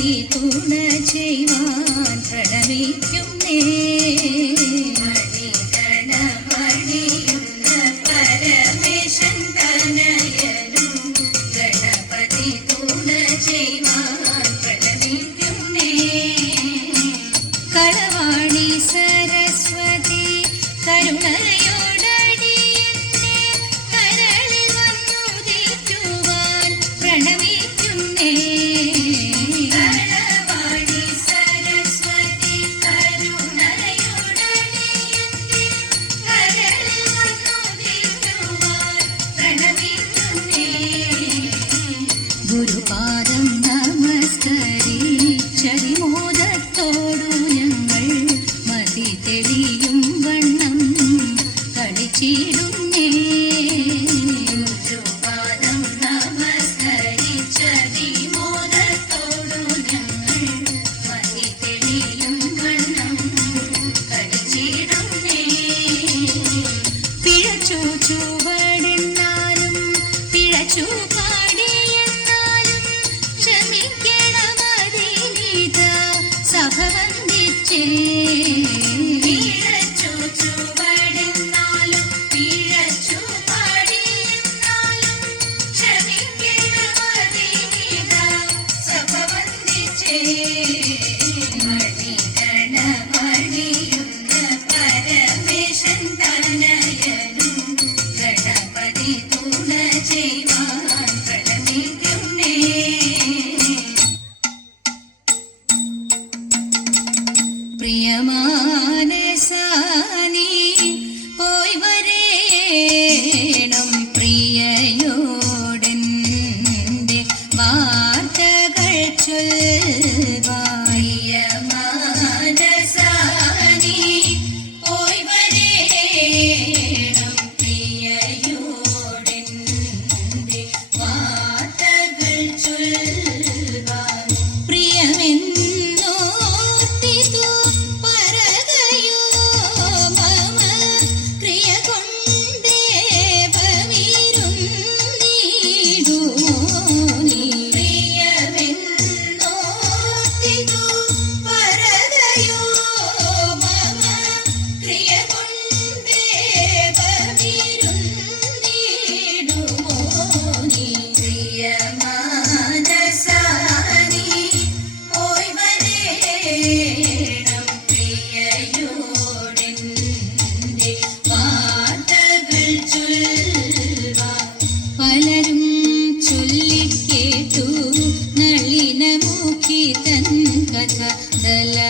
ഗണപതി തുണ ചെയ്യുവാൻ പ്രണമിക്കുന്നേ. മണികണമണിയുന്ന പരമേശൻ തനയനും ഗണപതി തുണ ചെയ്യുവാൻ പ്രണമിക്കുന്നേ. കളവാണി സരസ്വതി കരുണയോടടിയന്റെ കരളിൽ വന്നുദിക്കുവാൻ പ്രണമിക്കുന്നേ. കളവാണി സരസ്വതി കരുണയോടടിയന്റെ കരളിൽ വന്നുദിക്കുവാൻ പ്രണമിക്കുന്നേ. ഗുരുപാദം നമസ്കരിച്ചതിമോദത്തോടു ഞങ്ങൾ മതി തെളിയും വണ്ണം കളിച്ചിടുന്നേ. ഗുരുപാദം നമസ്കരിച്ചതിമോദത്തോടു ഞങ്ങൾ മതി തെളിയും വണ്ണം കളിച്ചിടുന്നേ. പിഴച്ചു ചുവടെന്നാലും പിഴച്ചു പാടിയെന്നാലും ക്ഷമിക്കണമതിനിത സഹവന്ദിച്ചേ. പിഴച്ചു ചുവടെന്നാലും പിഴച്ചു പാടിയെന്നാലും ക്ഷമിക്കണമതിനിത സഹവന്ദിച്ചേ. മണികണമണിയുന്ന പരമേശൻ തനയനും ഗണപതി തുണ ചെയ്യുവാൻ പ്രണമിക്കുന്നേ. പ്രിയമാനസാനി പോയി വരേണം പ്രിയയോടെന്റെ വാർത്തകൾ ചൊൽവാൻ. പ്രിയമാനസാനി പോയി വരേണം പ്രിയയോടെന്റെ വാർത്തകൾ ചൊൽവാൻ. പ്രിയമെന്നോർത്തിതു പരകയോ മമ പ്രിയ കൊണ്ടേവമിരുന്നിടുമോ നീ. പ്രിയമെന്നോർത്തിതു പരകയോ മമ പ്രിയ കൊണ്ടേവമിരുന്നിടുമോ നീ. പ്രിയമാനസാനി പോയി വരേണം പ്രിയയോടെന്റെ വാർത്തകൾ ചൊൽവാൻ. പലരും ചൊല്ലിക്കേട്ടു നളിനമുഖി തൻ കഥ ദലവദംഗജാതി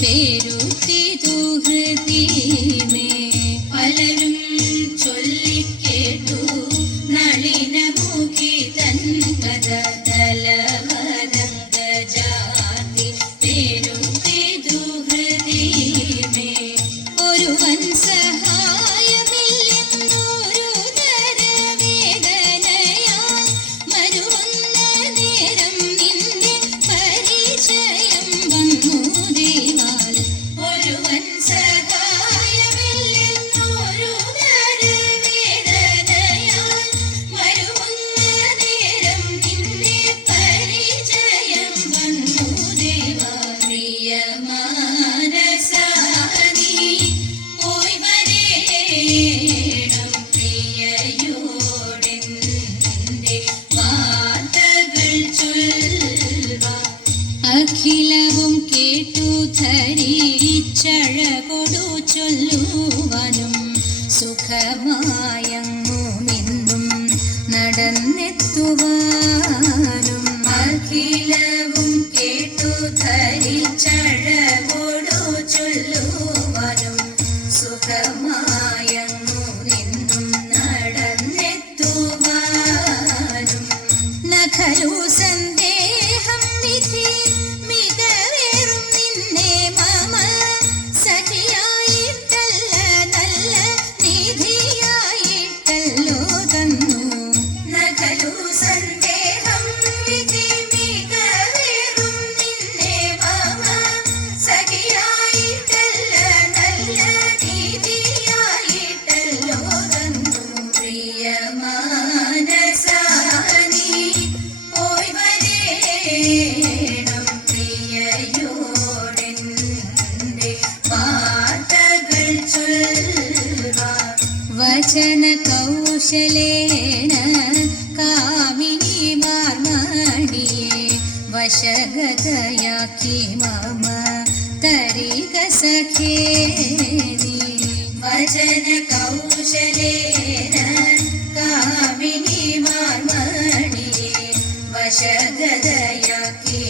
പേരുത്തിതു ഹൃദിമേ. പലരും ചൊല്ലിക്കേട്ടു നളിനമുഖി തൻ കഥ ദലവദംഗജാതി പേരുത്തിതു ഹൃദിമേ. ഒരുവൻ സഹായമില്ലെന്നൊരു തരവേദനയാൽ മരുവുന്ന നേരം നിന്റെ പരിചയം വന്നു ദേവാൽ. ഒരുവൻ സഹായമില്ലെന്നൊരു തരവേദനയാൽ മരുവുന്ന നേരം നിന്റെ പരിചയം വന്നു ദേവാൽ. പ്രിയമാനസാനി പോയി വരേണം പ്രിയയോടെന്റെ വാർത്തകൾ ചൊൽവാൻ. അഖിലവും കേട്ടു ധരിച്ചഴകൊടു ചൊല്ലുവാനും സുഖമായങ്ങുമിന്നും നടന്നെത്തുവാനും. അഖിലവും കേട്ടു ധരിച്ചഴകൊടു ചൊല്ലുവാനും സുഖമായങ്ങുമിന്നും നടന്നെത്തുവാനും. നഖലു സന്ദേഹം വിധി മികവേറും നിന്നെ മമ സഖിയായിട്ടല്ല നല്ല നിധിയായിട്ടല്ലോ തന്നു. നഖലു സന്ദേഹം വിധി മികവേറും നിന്നെ മമ സഖിയായിട്ടല്ല നല്ല നിധിയായിട്ടല്ലോ തന്നു. പ്രിയമാനസാനി പോയി കൗശലേന കാമിനി മാർമണിയെ വശഗതയാക്കി മമ തരിക സഖേ നീ. വചന കൗശലേന കാമിനി മാർമണിയെ വശഗതയാക്കി